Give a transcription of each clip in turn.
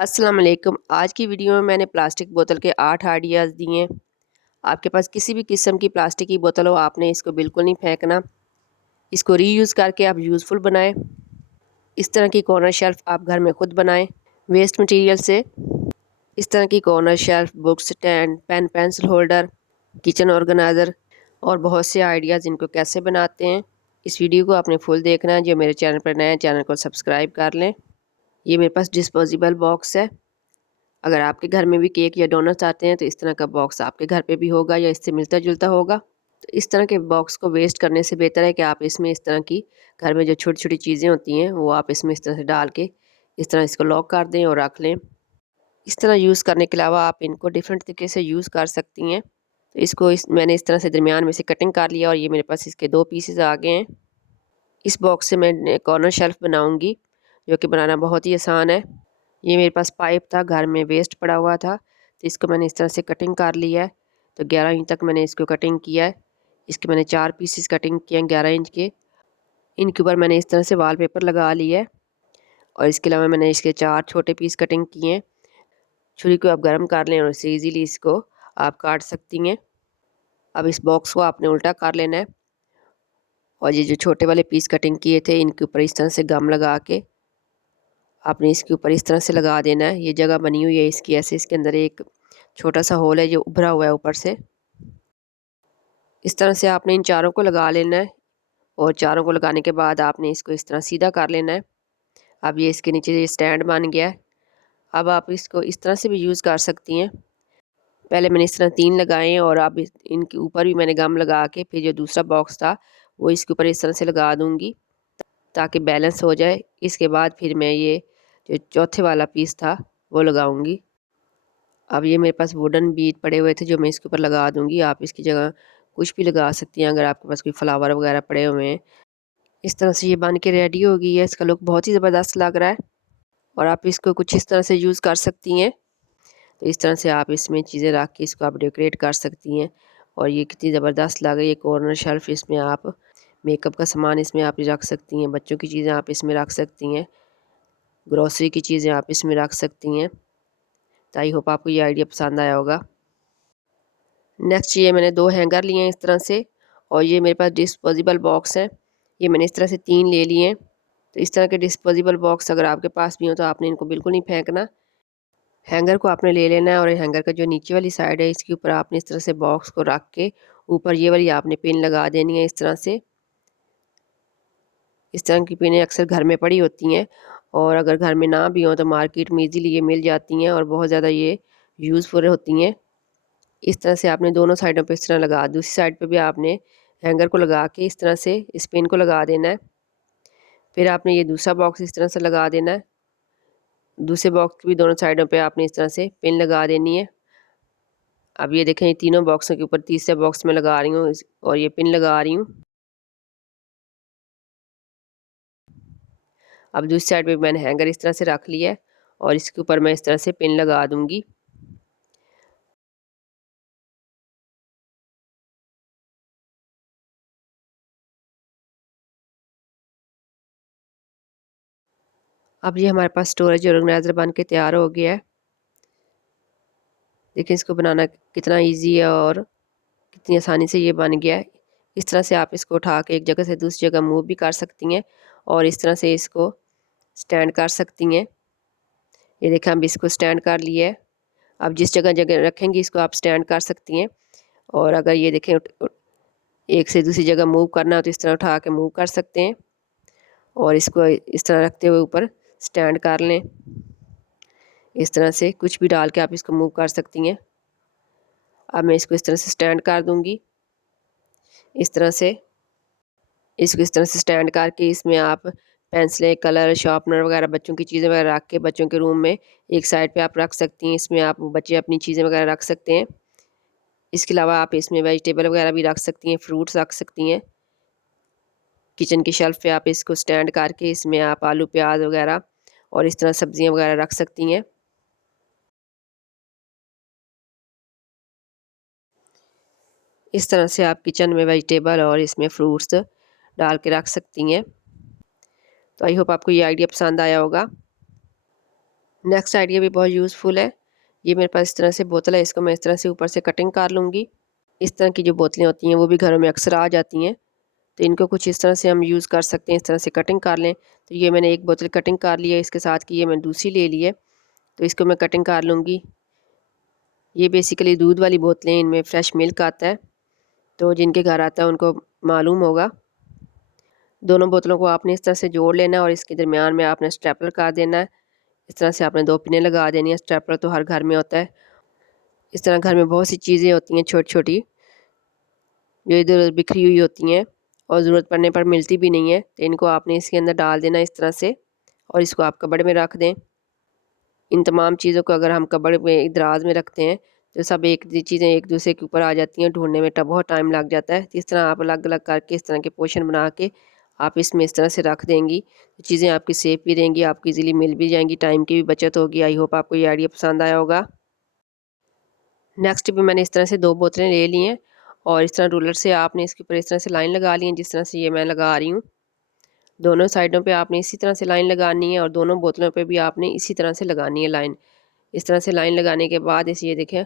अस्सलाम वालेकुम। आज की वीडियो में मैंने प्लास्टिक बोतल के 8 आइडियाज़ दिए हैं। आपके पास किसी भी किस्म की प्लास्टिक की बोतल हो, आपने इसको बिल्कुल नहीं फेंकना। इसको रीयूज़ करके आप यूज़फुल बनाएं। इस तरह की कॉर्नर शेल्फ़ आप घर में खुद बनाएं वेस्ट मटेरियल से। इस तरह की corner shelf, book stand, pen pencil holder, kitchen organiser और बहुत से आइडियाज़ इनको कैसे बनाते हैं। इस वीडियो को आपने फुल देखना है। जो मेरे चैनल पर नए हैं, चैनल को सब्सक्राइब कर लें। ये मेरे पास डिस्पोजेबल बॉक्स है। अगर आपके घर में भी केक या डोनट्स आते हैं तो इस तरह का बॉक्स आपके घर पे भी होगा या इससे मिलता जुलता होगा। तो इस तरह के बॉक्स को वेस्ट करने से बेहतर है कि आप इसमें इस तरह की घर में जो छोटी छोटी चीज़ें होती हैं वो आप इसमें इस तरह से डाल के इस तरह इसको लॉक कर दें और रख लें। इस तरह यूज़ करने के अलावा आप इनको डिफरेंट तरीके से यूज़ कर सकती हैं। तो इसको मैंने इस तरह से दरमियान में से कटिंग कर लिया और ये मेरे पास इसके 2 पीसेज आ गए हैं। इस बॉक्स से मैं कॉर्नर शेल्फ बनाऊंगी, जो कि बनाना बहुत ही आसान है। ये मेरे पास पाइप था, घर में वेस्ट पड़ा हुआ था, तो इसको मैंने इस तरह से कटिंग कर लिया है। तो 11 इंच तक मैंने इसको कटिंग किया है। इसके मैंने 4 पीसेस कटिंग किए हैं 11 इंच के। इनके ऊपर मैंने इस तरह से वॉलपेपर लगा लिया है और इसके अलावा मैंने इसके 4 छोटे पीस कटिंग किए हैं। छुरी को आप गर्म कर लें और इससे ईज़िली इसको आप काट सकती हैं। अब इस बॉक्स को आपने उल्टा कर लेना है और ये जो छोटे वाले पीस कटिंग किए थे इनके ऊपर इस तरह से गम लगा के आपने इसके ऊपर इस तरह से लगा देना है। ये जगह बनी हुई है इसकी, ऐसे इसके अंदर एक छोटा सा होल है जो उभरा हुआ है ऊपर से। इस तरह से आपने इन चारों को लगा लेना है और चारों को लगाने के बाद आपने इसको इस तरह सीधा कर लेना है। अब ये इसके नीचे ये स्टैंड बन गया है। अब आप इसको इस तरह से भी यूज़ कर सकती हैं। पहले मैंने इस तरह 3 लगाए हैं और अब इनके ऊपर भी मैंने गम लगा के फिर जो दूसरा बॉक्स था वो इसके ऊपर इस तरह से लगा दूँगी ताकि बैलेंस हो जाए। इसके बाद फिर मैं ये जो चौथे वाला पीस था वो लगाऊँगी। अब ये मेरे पास वुडन बीट पड़े हुए थे जो मैं इसके ऊपर लगा दूँगी। आप इसकी जगह कुछ भी लगा सकती हैं अगर आपके पास कोई फ्लावर वगैरह पड़े हुए हैं। इस तरह से ये बन के रेडी हो गई है। इसका लुक बहुत ही ज़बरदस्त लग रहा है और आप इसको कुछ इस तरह से यूज़ कर सकती हैं। तो इस तरह से आप इसमें चीज़ें रख के इसको आप डेकोरेट कर सकती हैं और ये कितनी ज़बरदस्त लग रही है। कॉर्नर शेल्फ़ इसमें आप मेकअप का सामान इसमें आप रख सकती हैं, बच्चों की चीज़ें आप इसमें रख सकती हैं, ग्रोसरी की चीज़ें आप इसमें रख सकती हैं। तो आई होप आपको ये आइडिया पसंद आया होगा। नेक्स्ट ये मैंने 2 हैंगर लिए हैं इस तरह से और ये मेरे पास डिस्पोजेबल बॉक्स हैं। ये मैंने इस तरह से 3 ले लिए हैं। तो इस तरह के डिस्पोजेबल बॉक्स अगर आपके पास भी हो तो आपने इनको बिल्कुल नहीं फेंकना। हैंगर को आपने ले लेना है और हैंगर का जो नीचे वाली साइड है इसके ऊपर आपने इस तरह से बॉक्स को रख के ऊपर ये वाली आपने पिन लगा देनी है इस तरह से। इस तरह की पिनें अक्सर घर में पड़ी होती हैं और अगर घर में ना भी हो तो मार्केट में ईज़िली ये मिल जाती हैं और बहुत ज़्यादा ये यूज़फुल होती हैं। इस तरह से आपने दोनों साइडों पे इस तरह लगा, दूसरी साइड पे भी आपने हैंगर को लगा के इस तरह से इस पिन को लगा देना है। फिर आपने ये दूसरा बॉक्स इस तरह से लगा देना है। दूसरे बॉक्स की भी दोनों साइडों पे आपने इस तरह से पिन लगा देनी है। अब ये देखें, ये तीनों बॉक्सों के ऊपर तीसरे बॉक्स में लगा रही हूँ और ये पिन लगा रही हूँ। अब दूसरी साइड पे मैंने हैंगर इस तरह से रख लिया है और इसके ऊपर मैं इस तरह से पिन लगा दूँगी। अब ये हमारे पास स्टोरेज ऑर्गेनाइज़र बन के तैयार हो गया है। देखिए इसको बनाना कितना ईज़ी है और कितनी आसानी से ये बन गया है। इस तरह से आप इसको उठा के एक जगह से दूसरी जगह मूव भी कर सकती हैं और इस तरह से इसको स्टैंड कर सकती हैं। ये देखें, हम इसको स्टैंड कर लिया है। अब जिस जगह जगह रखेंगी इसको आप स्टैंड कर सकती हैं और अगर ये देखें एक से दूसरी जगह मूव करना हो तो इस तरह उठा के मूव कर सकते हैं और इसको इस तरह रखते हुए ऊपर स्टैंड कर लें। इस तरह से कुछ भी डाल के आप इसको मूव कर सकती हैं। अब मैं इसको इस तरह से स्टैंड कर दूँगी। इस तरह से इसको इस तरह से स्टैंड करके इसमें आप पेंसिलें, कलर, शार्पनर वगैरह बच्चों की चीज़ें वगैरह रख के बच्चों के रूम में एक साइड पे आप रख सकती हैं। इसमें आप बच्चे अपनी चीज़ें वगैरह रख सकते हैं। इसके अलावा आप इसमें वेजिटेबल वगैरह भी रख सकती हैं, फ्रूट्स रख सकती हैं। किचन की शेल्फ़ पे आप इसको स्टैंड करके इसमें आप आलू, प्याज़ वगैरह और इस तरह सब्ज़ियाँ वगैरह रख सकती हैं। इस तरह से आप किचन में वेजिटेबल और इसमें फ्रूट्स डाल के रख सकती हैं। तो आई होप आपको ये आइडिया पसंद आया होगा। नेक्स्ट आइडिया भी बहुत यूज़फुल है। ये मेरे पास इस तरह से बोतल है, इसको मैं इस तरह से ऊपर से कटिंग कर लूँगी। इस तरह की जो बोतलें होती हैं वो भी घरों में अक्सर आ जाती हैं, तो इनको कुछ इस तरह से हम यूज़ कर सकते हैं। इस तरह से कटिंग कर लें। तो ये मैंने एक बोतल कटिंग कर ली है, इसके साथ की ये मैंने दूसरी ले ली है, तो इसको मैं कटिंग कर लूँगी। ये बेसिकली दूध वाली बोतलें, इनमें फ्रेश मिल्क आता है, तो जिनके घर आता है उनको मालूम होगा। दोनों बोतलों को आपने इस तरह से जोड़ लेना है और इसके दरमियान में आपने स्टेपलर कर देना है। इस तरह से आपने 2 पिनें लगा देनी है। स्टेपलर तो हर घर में होता है। इस तरह घर में बहुत सी चीज़ें होती हैं छोटी-छोटी, जो इधर-उधर बिखरी हुई होती हैं और ज़रूरत पड़ने पर मिलती भी नहीं है, तो इनको आपने इसके अंदर डाल देना इस तरह से और इसको आप कबर्ड में रख दें। इन तमाम चीज़ों को अगर हम कबर्ड में दराज में रखते हैं, तो सब एक दी चीज़ें एक दूसरे के ऊपर आ जाती हैं, ढूँढने में बहुत टाइम लग जाता है। तो इस तरह आप अलग-अलग करके इस तरह के पोर्शन बना के आप इसमें इस तरह से रख देंगी, तो चीज़ें आपकी सेफ़ भी रहेंगी, आपको ईज़िली मिल भी जाएँगी, टाइम की भी बचत होगी। आई होप आपको ये आइडिया पसंद आया होगा। नेक्स्ट भी मैंने इस तरह से 2 बोतलें ले ली हैं और इस तरह रूलर से आपने इसके ऊपर इस तरह से लाइन लगा ली है, जिस तरह से ये मैं लगा रही हूँ। दोनों साइडों पे आपने इसी तरह से लाइन लगानी है और दोनों बोतलों पे भी आपने इसी तरह से लगानी है लाइन। इस तरह से लाइन लगाने के बाद इस ये देखें,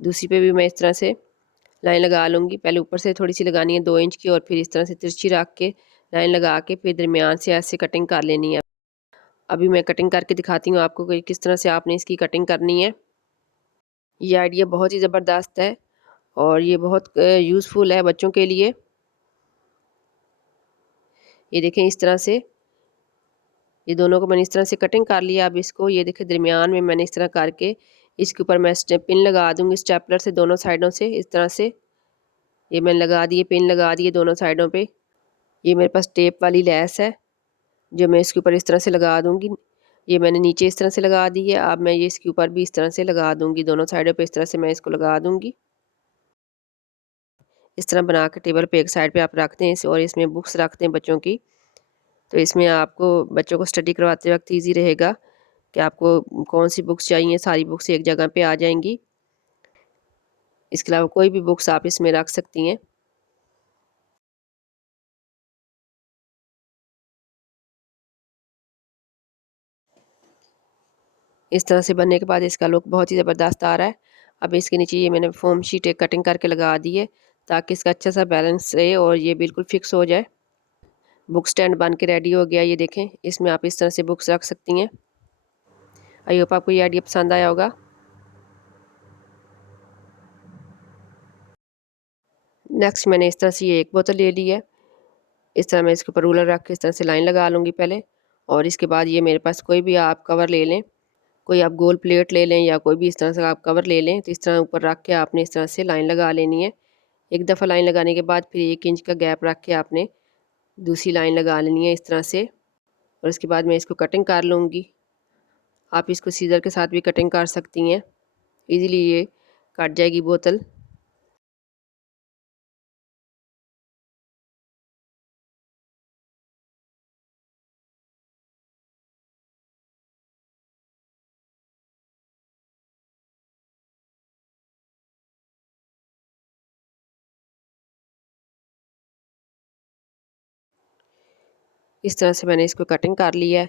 दूसरी पे भी मैं इस तरह से लाइन लगा लूँगी। पहले ऊपर से थोड़ी-सी लगानी है 2 इंच की और फिर इस तरह से तिरछी रख के लाइन लगा के फिर दरमियान से ऐसे कटिंग कर लेनी है। अभी मैं कटिंग करके दिखाती हूँ आपको कि किस तरह से आपने इसकी कटिंग करनी है। ये आइडिया बहुत ही ज़बरदस्त है और ये बहुत यूज़फुल है बच्चों के लिए। ये देखें इस तरह से, ये दोनों को मैंने इस तरह से कटिंग कर लिया। अब इसको ये देखिए दरमियान में मैंने इस तरह करके इसके ऊपर मैं पिन लगा दूँगी स्टेपलर से दोनों साइडों से इस तरह से। ये मैंने लगा दिए, पिन लगा दिए दोनों साइडों पे। ये मेरे पास टेप वाली लैस है, जो मैं इसके ऊपर इस तरह से लगा दूँगी। ये मैंने नीचे इस तरह से लगा दी है, अब मैं ये इसके ऊपर भी इस तरह से लगा दूँगी, दोनों साइडों पे इस तरह से मैं इसको लगा दूँगी। इस तरह बना के टेबल पे एक साइड पे आप रख दें इस और इसमें बुक्स रख दें बच्चों की, तो इसमें आपको बच्चों को स्टडी करवाते वक़्त ईज़ी रहेगा कि आपको कौन-सी बुक्स चाहिए, सारी बुक्स एक जगह पे आ जाएँगी। इसके अलावा कोई भी बुक्स आप इसमें रख सकती हैं। इस तरह से बनने के बाद इसका लुक बहुत ही ज़बरदस्त आ रहा है। अब इसके नीचे ये मैंने फ़ोम शीट एक कटिंग करके लगा दी है, ताकि इसका अच्छा सा बैलेंस रहे और ये बिल्कुल फ़िक्स हो जाए। बुक स्टैंड बन के रेडी हो गया, ये देखें। इसमें आप इस तरह से बुक्स रख सकती हैं। आई होप आपको ये आइडिया पसंद आया होगा। नेक्स्ट मैंने इस तरह से ये एक बोतल ले ली है। इस तरह मैं इसके ऊपर रूलर रख के इस तरह से लाइन लगा लूँगी पहले और इसके बाद ये मेरे पास कोई भी आप कवर ले लें, कोई आप गोल प्लेट ले लें या कोई भी इस तरह से आप कवर ले लें, तो इस तरह ऊपर रख के आपने इस तरह से लाइन लगा लेनी है। एक दफ़ा लाइन लगाने के बाद फिर 1 इंच का गैप रख के आपने दूसरी लाइन लगा लेनी है इस तरह से और इसके बाद मैं इसको कटिंग कर लूँगी। आप इसको सीज़र के साथ भी कटिंग कर सकती हैं। ईज़िली ये कट जाएगी बोतल। इस तरह से मैंने इसको कटिंग कर ली है।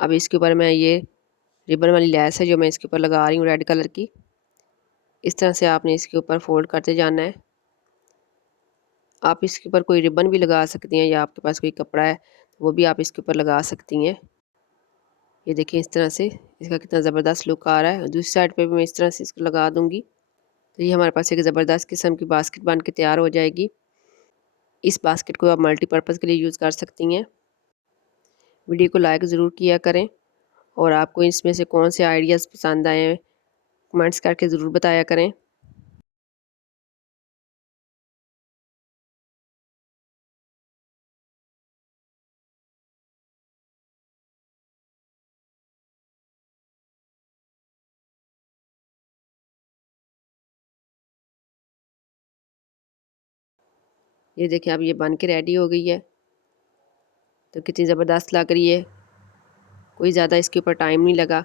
अब इसके ऊपर मैं ये रिबन वाली लैस है जो मैं इसके ऊपर लगा रही हूँ रेड कलर की। इस तरह से आपने इसके ऊपर फ़ोल्ड करते जाना है। आप इसके ऊपर कोई रिबन भी लगा सकती हैं या आपके पास कोई कपड़ा है, वो भी आप इसके ऊपर लगा सकती हैं। ये देखिए इस तरह से इसका कितना ज़बरदस्त लुक आ रहा है। दूसरी साइड पे भी मैं इस तरह से इसको लगा दूँगी। तो ये हमारे पास एक ज़बरदस्त किस्म की बास्केट बन के तैयार हो जाएगी। इस बास्केट को आप मल्टीपर्पज़ के लिए यूज़ कर सकती हैं। वीडियो को लाइक ज़रूर किया करें और आपको इसमें से कौन से आइडियाज़ पसंद आए हैं, कमेंट्स करके ज़रूर बताया करें। ये देखिए अब ये बन के रेडी हो गई है, तो कितनी ज़बरदस्त लग रही है। कोई ज़्यादा इसके ऊपर टाइम नहीं लगा।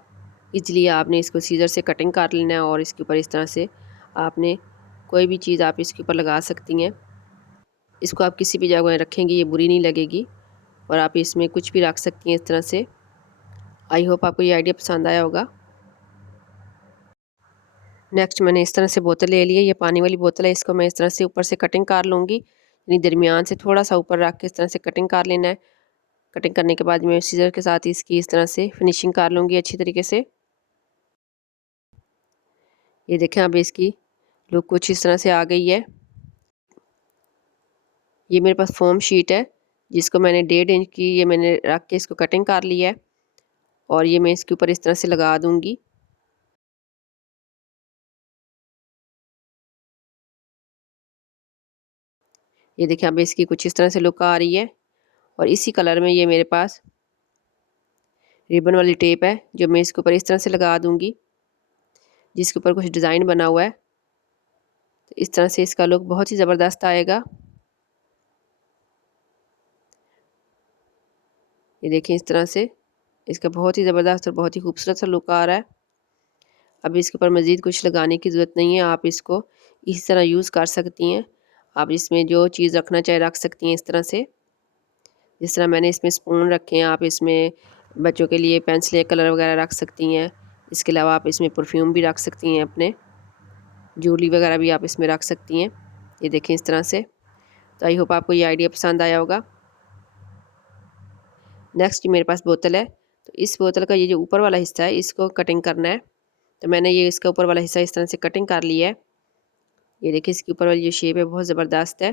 इसलिए आपने इसको सीज़र से कटिंग कर लेना है और इसके ऊपर इस तरह से आपने कोई भी चीज़ आप इसके ऊपर लगा सकती हैं। इसको आप किसी भी जगह रखेंगी ये बुरी नहीं लगेगी और आप इसमें कुछ भी रख सकती हैं इस तरह से। आई होप आपको ये आइडिया पसंद आया होगा। नेक्स्ट मैंने इस तरह से बोतल ले ली है, ये पानी वाली बोतल है। इसको मैं इस तरह से ऊपर से कटिंग कर लूँगी, यानी दरमियान से थोड़ा सा ऊपर रख के इस तरह से कटिंग कर लेना है। कटिंग करने के बाद मैं सीज़र के साथ इसकी इस तरह से फिनिशिंग कर लूँगी अच्छी तरीके से। ये देखें अब इसकी लुक कुछ इस तरह से आ गई है। ये मेरे पास फोम शीट है जिसको मैंने 1.5 इंच की ये मैंने रख के इसको कटिंग कर लिया है और ये मैं इसके ऊपर इस तरह से लगा दूँगी। ये देखिए अब इसकी कुछ इस तरह से लुक आ रही है और इसी कलर में ये मेरे पास रिबन वाली टेप है जो मैं इसके ऊपर इस तरह से लगा दूँगी, जिसके ऊपर कुछ डिज़ाइन बना हुआ है। तो इस तरह से इसका लुक बहुत ही ज़बरदस्त आएगा। ये देखिए इस तरह से इसका बहुत ही ज़बरदस्त और बहुत ही खूबसूरत सा लुक आ रहा है। अब इसके ऊपर मज़ीद कुछ लगाने की ज़रूरत नहीं है, आप इसको इस तरह यूज़ कर सकती हैं। आप इसमें जो चीज़ रखना चाहे रख सकती हैं इस तरह से। जिस तरह मैंने इसमें स्पून रखे हैं, आप इसमें बच्चों के लिए पेंसिलें कलर वगैरह रख सकती हैं। इसके अलावा आप इसमें परफ्यूम भी रख सकती हैं, अपने ज्वेलरी वगैरह भी आप इसमें रख सकती हैं। ये देखें इस तरह से। तो आई होप आपको ये आइडिया पसंद आया होगा। नेक्स्ट मेरे पास बोतल है, तो इस बोतल का ये जो ऊपर वाला हिस्सा है इसको कटिंग करना है। तो मैंने ये इसका ऊपर वाला हिस्सा इस तरह से कटिंग कर लिया है। ये देखिए इसके ऊपर वाली जो शेप है बहुत ज़बरदस्त है,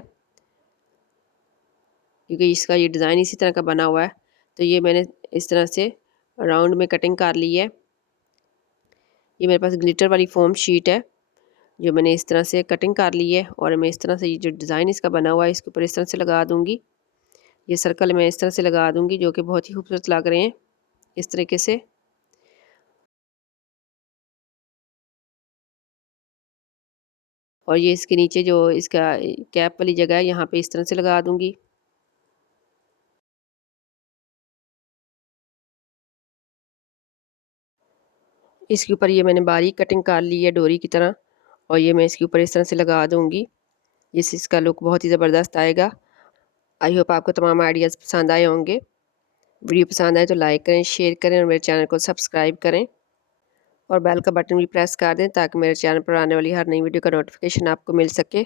क्योंकि इसका ये डिज़ाइन इसी तरह का बना हुआ है। तो ये मैंने इस तरह से राउंड में कटिंग कर ली है। ये मेरे पास ग्लिटर वाली फोम शीट है जो मैंने इस तरह से कटिंग कर ली है और मैं इस तरह से ये जो डिज़ाइन इसका बना हुआ है इसके ऊपर इस तरह से लगा दूँगी। ये सर्कल मैं इस तरह से लगा दूँगी जो कि बहुत ही खूबसूरत लग रहे हैं इस तरीके से। और ये इसके नीचे जो इसका कैप वाली जगह है यहाँ पे इस तरह से लगा दूँगी। इसके ऊपर ये मैंने बारीक कटिंग कर ली है डोरी की तरह और ये मैं इसके ऊपर इस तरह से लगा दूँगी। इससे इसका लुक बहुत ही ज़बरदस्त आएगा। आई होप आपको तमाम आइडियाज़ पसंद आए होंगे। वीडियो पसंद आए तो लाइक करें, शेयर करें और मेरे चैनल को सब्सक्राइब करें और बेल का बटन भी प्रेस कर दें ताकि मेरे चैनल पर आने वाली हर नई वीडियो का नोटिफिकेशन आपको मिल सके।